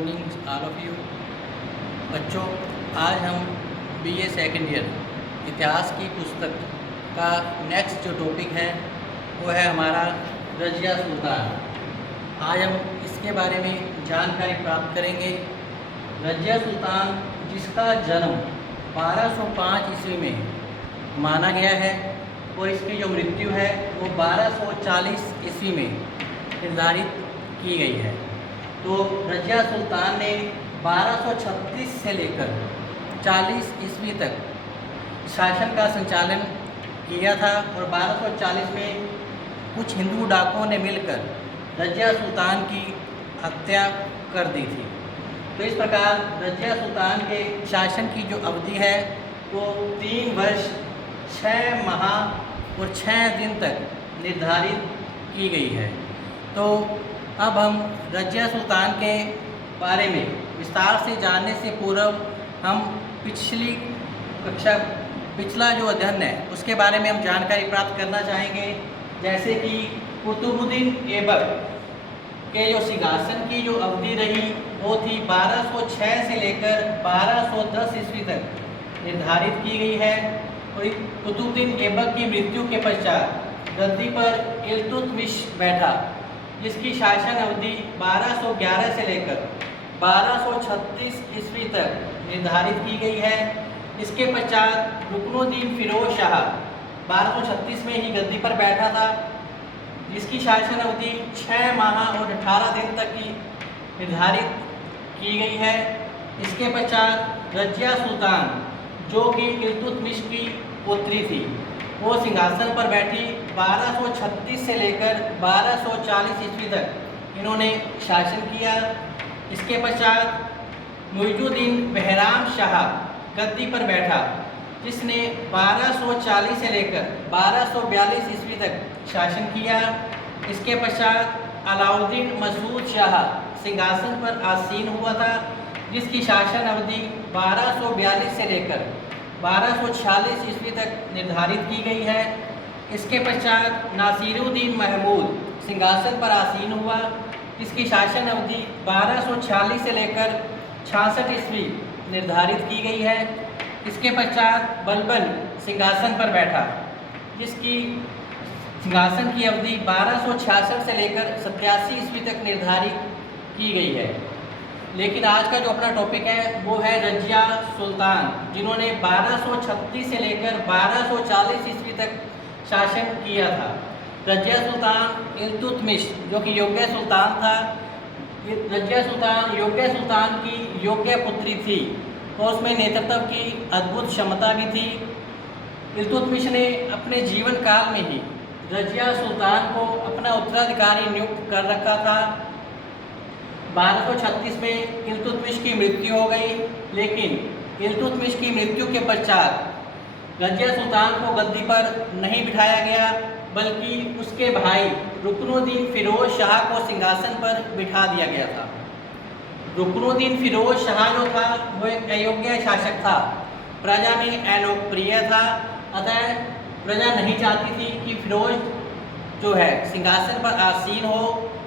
Morning all of you. बच्चों, आज हम बीए सेकेंड ईयर इतिहास की पुस्तक का नेक्स्ट जो टॉपिक है वो है हमारा रज़िया सुल्तान। आज हम इसके बारे में जानकारी प्राप्त करेंगे। रज़िया सुल्तान जिसका जन्म 1205 ईस्वी में माना गया है और इसकी जो मृत्यु है वो 1240 ईस्वी में निर्धारित की गई है। तो रज़िया सुल्तान ने 1236 से लेकर 40 ईस्वी तक शासन का संचालन किया था और 1240 में कुछ हिंदू डाकुओं ने मिलकर रज़िया सुल्तान की हत्या कर दी थी। तो इस प्रकार रज़िया सुल्तान के शासन की जो अवधि है वो 3 वर्ष 6 माह और 6 दिन तक निर्धारित की गई है। तो अब हम रज़िया सुल्तान के बारे में विस्तार से जानने से पूर्व हम पिछला जो अध्ययन है उसके बारे में हम जानकारी प्राप्त करना चाहेंगे। जैसे कि कुतुबुद्दीन ऐबक के जो सिंहासन की जो अवधि रही वो थी 1206 से लेकर 1210 ईस्वी तक निर्धारित की गई है। और कुतुबुद्दीन ऐबक की मृत्यु के पश्चात गद्दी पर इल्तुतमिश बैठा, जिसकी शासन अवधि 1211 से लेकर 1236 ईस्वी तक निर्धारित की गई है। इसके पश्चात रुकनुद्दीन फिरोज शाह 1236 में ही गद्दी पर बैठा था, जिसकी शासन अवधि 6 माह और 18 दिन तक की निर्धारित की गई है। इसके पश्चात रज़िया सुल्तान जो कि इल्तुतमिश की पुत्री थी वो सिंहासन पर बैठी 1236 से लेकर 1240 ईस्वी तक इन्होंने शासन किया। इसके पश्चात मुइजुद्दीन बहराम शाह गद्दी पर बैठा, जिसने 1240 से लेकर 1242 ईस्वी तक शासन किया। इसके पश्चात अलाउद्दीन मसूद शाह सिंहासन पर आसीन हुआ था, जिसकी शासन अवधि 1242 से लेकर 1246 ईस्वी तक निर्धारित की गई है। इसके पश्चात नासिरुद्दीन महमूद सिंहासन पर आसीन हुआ, जिसकी शासन अवधि 1246 से लेकर 66 ईस्वी निर्धारित की गई है। इसके पश्चात बलबन सिंहासन पर बैठा, जिसकी सिंहासन की अवधि 1266 से लेकर 87 ईस्वी तक निर्धारित की गई है। लेकिन आज का जो अपना टॉपिक है वो है रज़िया सुल्तान, जिन्होंने 1236 से लेकर 1240 ईस्वी तक शासन किया था। रज़िया सुल्तान इल्तुतमिश जो कि योग्य सुल्तान था, रज़िया सुल्तान योग्य सुल्तान की योग्य पुत्री थी और उसमें नेतृत्व की अद्भुत क्षमता भी थी। इल्तुतमिश ने अपने जीवन काल में ही रज़िया सुल्तान को अपना उत्तराधिकारी नियुक्त कर रखा था। 1236 में इल्तुतमिश की मृत्यु हो गई, लेकिन इल्तुतमिश की मृत्यु के पश्चात रज़िया सुल्तान को गद्दी पर नहीं बिठाया गया, बल्कि उसके भाई रुकनुद्दीन फिरोज शाह को सिंहासन पर बिठा दिया गया था। रुकनुद्दीन फिरोज शाह जो था वो एक अयोग्य शासक था, प्रजा में अलोकप्रिय था। अतः प्रजा नहीं चाहती थी कि फिरोज जो है सिंहासन पर आसीन हो।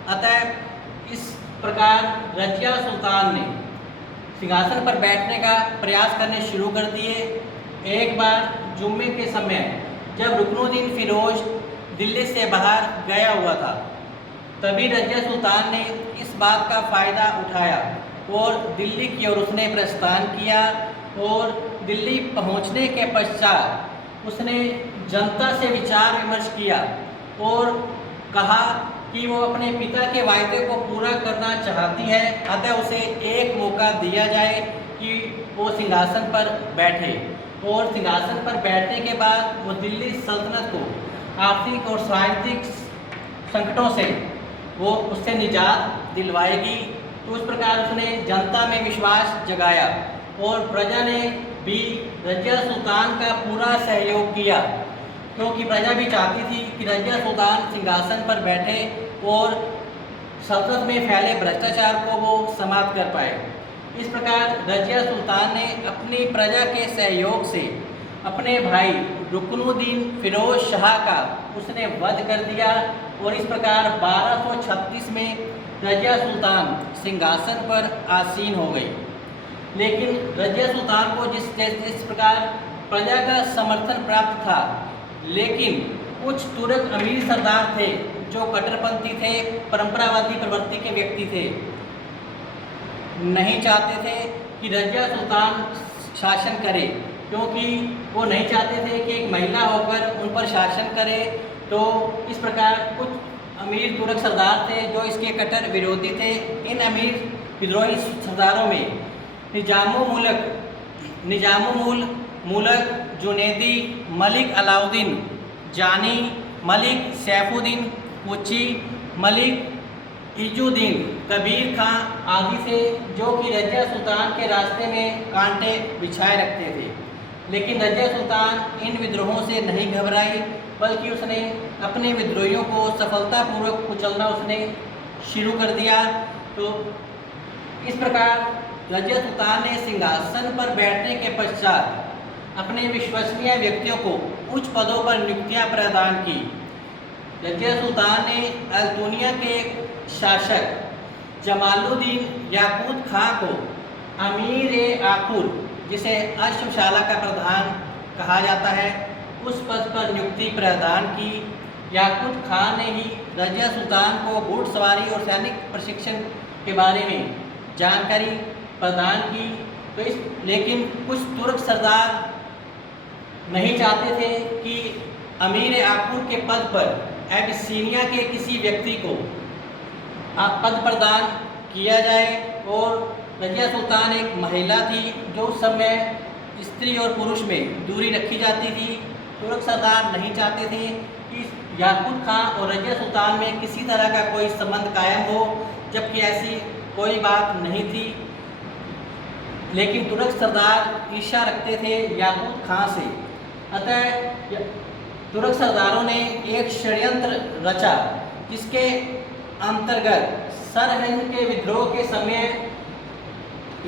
अतः इस प्रकार रज़िया सुल्तान ने सिंहासन पर बैठने का प्रयास करने शुरू कर दिए। एक बार जुम्मे के समय जब रुकनुद्दीन फिरोज दिल्ली से बाहर गया हुआ था, तभी रज़िया सुल्तान ने इस बात का फ़ायदा उठाया और दिल्ली की ओर उसने प्रस्थान किया। और दिल्ली पहुंचने के पश्चात उसने जनता से विचार विमर्श किया और कहा कि वो अपने पिता के वायदे को पूरा करना चाहती है, अतः उसे एक मौका दिया जाए कि वो सिंहासन पर बैठे। और सिंहासन पर बैठने के बाद वो दिल्ली सल्तनत को आर्थिक और राजनीतिक संकटों से वो उससे निजात दिलवाएगी। तो उस प्रकार उसने जनता में विश्वास जगाया और प्रजा ने भी रज़िया सुल्तान का पूरा सहयोग किया, क्योंकि प्रजा भी चाहती थी कि रज़िया सुल्तान सिंहासन पर बैठे और सल्तनत में फैले भ्रष्टाचार को वो समाप्त कर पाए। इस प्रकार रज़िया सुल्तान ने अपनी प्रजा के सहयोग से अपने भाई रुकनुद्दीन फिरोज शाह का उसने वध कर दिया और इस प्रकार 1236 में रजिया सुल्तान सिंहासन पर आसीन हो गई। लेकिन रजिया सुल्तान को जिस प्रकार प्रजा का समर्थन प्राप्त था, लेकिन कुछ तुर्क अमीर सरदार थे जो कट्टरपंथी थे, परंपरावादी प्रवृत्ति के व्यक्ति थे, नहीं चाहते थे कि रजिया सुल्तान शासन करे, क्योंकि वो नहीं चाहते थे कि एक महिला होकर उन पर शासन करे। तो इस प्रकार कुछ अमीर तुर्क सरदार थे जो इसके कट्टर विरोधी थे। इन अमीर विद्रोही सरदारों में निजामुल मुल्क जुनैदी, मलिक अलाउद्दीन जानी, मलिक सैफुद्दीन कुची, मलिक इजुद्दीन कबीर खां आदि थे, जो कि रजिया सुल्तान के रास्ते में कांटे बिछाए रखते थे। लेकिन रजिया सुल्तान इन विद्रोहों से नहीं घबराई, बल्कि उसने अपने विद्रोहियों को सफलतापूर्वक कुचलना उसने शुरू कर दिया। तो इस प्रकार रजिया सुल्तान ने सिंहासन पर बैठने के पश्चात अपने विश्वसनीय व्यक्तियों को उच्च पदों पर नियुक्तियां प्रदान की। रजिया सुल्तान ने अल्तुनिया के शासक जमालुद्दीन याकूत खां को अमीर-ए-आकुर, जिसे अश्वशाला का प्रधान कहा जाता है, उस पद पर नियुक्ति प्रदान की। याकूत खां ने ही रजिया सुल्तान को घुड़सवारी और सैनिक प्रशिक्षण के बारे में जानकारी प्रदान की। तो लेकिन कुछ तुर्क सरदार नहीं चाहते थे कि अमीर-ए-आकुर के पद पर एबिसीनिया के किसी व्यक्ति को पद प्रदान किया जाए। और रजिया सुल्तान एक महिला थी, जो उस समय स्त्री और पुरुष में दूरी रखी जाती थी। तुर्क सरदार नहीं चाहते थे कि याकूत खां और रजिया सुल्तान में किसी तरह का कोई संबंध कायम हो, जबकि ऐसी कोई बात नहीं थी। लेकिन तुर्क सरदार ईर्ष्या रखते थे याकूत खां से। अतः तुर्क सरदारों ने एक षड्यंत्र रचा, जिसके अंतर्गत सरहिंद के विद्रोह के समय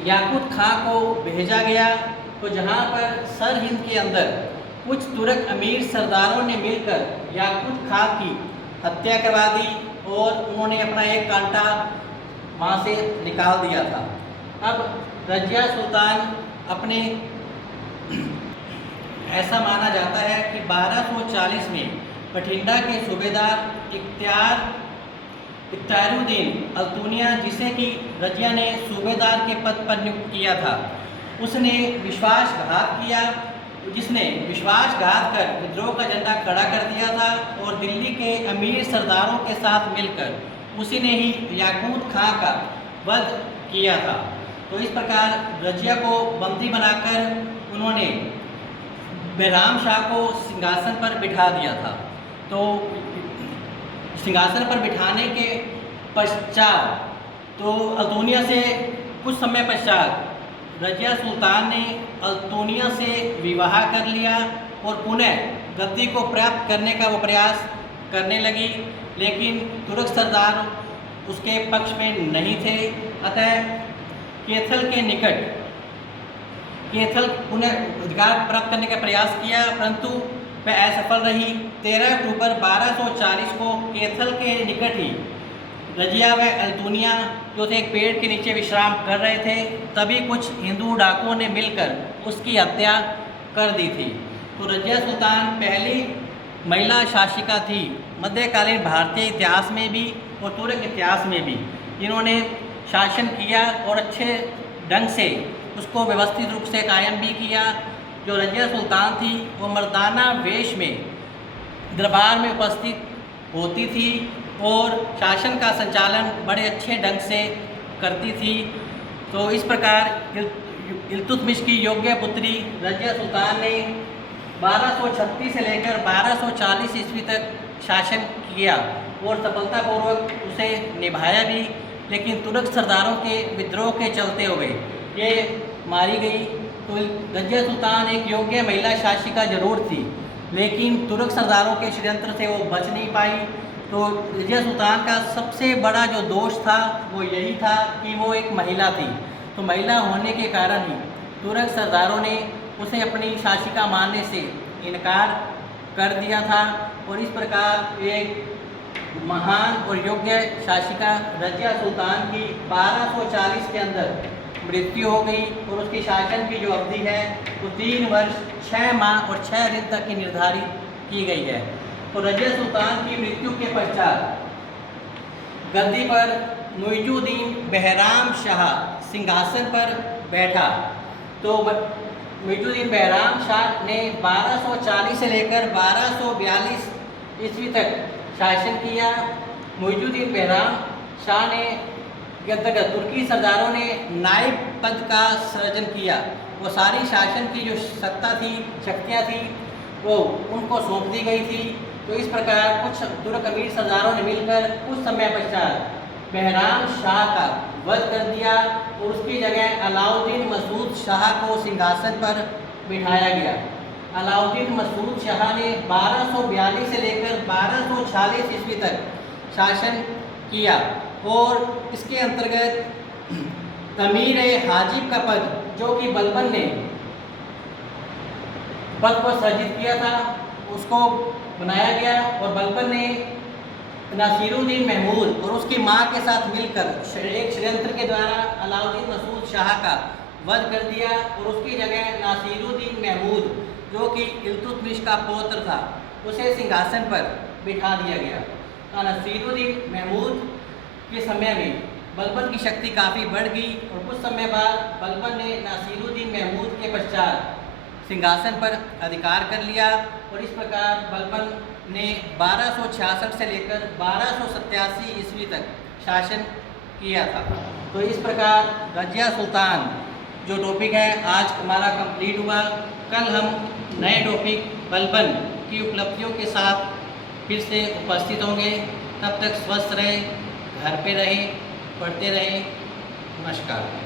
याकूत खां को भेजा गया। तो जहां पर सरहिंद के अंदर कुछ तुर्क अमीर सरदारों ने मिलकर याकूत खां की हत्या करवा दी और उन्होंने अपना एक कांटा वहाँ से निकाल दिया था। अब रजिया सुल्तान अपने ऐसा माना जाता है कि 1240 में बठिंडा के सूबेदार इख्तियारुद्दीन अल्तुनिया, जिसे कि रजिया ने सूबेदार के पद पर नियुक्त किया था, उसने विश्वासघात कर विद्रोह का झंडा खड़ा कर दिया था और दिल्ली के अमीर सरदारों के साथ मिलकर उसी ने ही याकूत खां का वध किया था। तो इस प्रकार रजिया को बंदी बनाकर उन्होंने बैराम शाह को सिंहासन पर बिठा दिया था। तो सिंहासन पर बिठाने के पश्चात तो अल्तुनिया से कुछ समय पश्चात रजिया सुल्तान ने अल्तुनिया से विवाह कर लिया और पुनः गद्दी को प्राप्त करने का वो प्रयास करने लगी। लेकिन तुर्क सरदार उसके पक्ष में नहीं थे। अतः कैथल पुनः अधिकार प्राप्त करने का प्रयास किया, परंतु वह असफल रही। 13 अक्टूबर 1240 को कैथल के निकट ही रजिया व अल्तुनिया जो थे एक पेड़ के नीचे विश्राम कर रहे थे, तभी कुछ हिंदू डाकुओं ने मिलकर उसकी हत्या कर दी थी। तो रजिया सुल्तान पहली महिला शासिका थी मध्यकालीन भारतीय इतिहास में भी और तुर्क इतिहास में भी, जिन्होंने शासन किया और अच्छे ढंग से उसको व्यवस्थित रूप से कायम भी किया। जो रजिया सुल्तान थी वो मर्दाना वेश में दरबार में उपस्थित होती थी और शासन का संचालन बड़े अच्छे ढंग से करती थी। तो इस प्रकार इल्तुतमिश की योग्य पुत्री रजिया सुल्तान ने 1236 से लेकर 1240 ईस्वी तक शासन किया और सफलतापूर्वक उसे निभाया भी। लेकिन तुर्क सरदारों के विद्रोह के चलते हुए ये मारी गई। तो रजिया सुल्तान एक योग्य महिला शासिका जरूर थी, लेकिन तुर्क सरदारों के षड्यंत्र से वो बच नहीं पाई। तो रजिया सुल्तान का सबसे बड़ा जो दोष था वो यही था कि वो एक महिला थी। तो महिला होने के कारण ही तुर्क सरदारों ने उसे अपनी शासिका मानने से इनकार कर दिया था और इस प्रकार एक महान और योग्य शासिका रजिया सुल्तान की 1240 के अंदर मृत्यु हो गई और उसकी शासन की जो अवधि है वो 3 वर्ष 6 माह और 6 दिन तक की निर्धारित की गई है। तो रजिया सुल्तान की मृत्यु के पश्चात गद्दी पर मुइजुद्दीन बहराम शाह सिंहासन पर बैठा। तो मुइजुद्दीन बहराम शाह ने 1240 से लेकर 1242 ईस्वी तक शासन किया। मुइजुद्दीन बहराम शाह ने के अंतर्गत तुर्की सरदारों ने नायब पद का सृजन किया। वो सारी शासन की जो सत्ता थी, शक्तियाँ थी, वो उनको सौंप दी गई थी। तो इस प्रकार कुछ तुर्क अमीर सरदारों ने मिलकर कुछ समय पश्चात बहराम शाह का वध कर दिया और उसकी जगह अलाउद्दीन मसूद शाह को सिंहासन पर बिठाया गया। अलाउद्दीन मसूद शाह ने 1242 से लेकर 1246 ईस्वी तक शासन किया और इसके अंतर्गत तमीर हाजिब का पद जो कि बलबन ने पद को सृजित किया था उसको बनाया गया और बलबन ने नासिरुद्दीन महमूद और उसकी मां के साथ मिलकर एक षड्यंत्र के द्वारा अलाउद्दीन मसूद शाह का वध कर दिया और उसकी जगह नासिरुद्दीन महमूद जो कि इल्तुतमिश का पौत्र था उसे सिंहासन पर बिठा दिया गया। नासिरुद्दीन महमूद के समय में बलबन की शक्ति काफ़ी बढ़ गई और कुछ समय बाद बलबन ने नासिरुद्दीन महमूद के पश्चात सिंहासन पर अधिकार कर लिया और इस प्रकार बलबन ने 1266 से लेकर 1287 ईस्वी तक शासन किया था। तो इस प्रकार रजिया सुल्तान जो टॉपिक है आज हमारा कंप्लीट हुआ। कल हम नए टॉपिक बलबन की उपलब्धियों के साथ फिर से उपस्थित होंगे। तब तक स्वस्थ रहें, घर पे रहें, पढ़ते रहें। नमस्कार।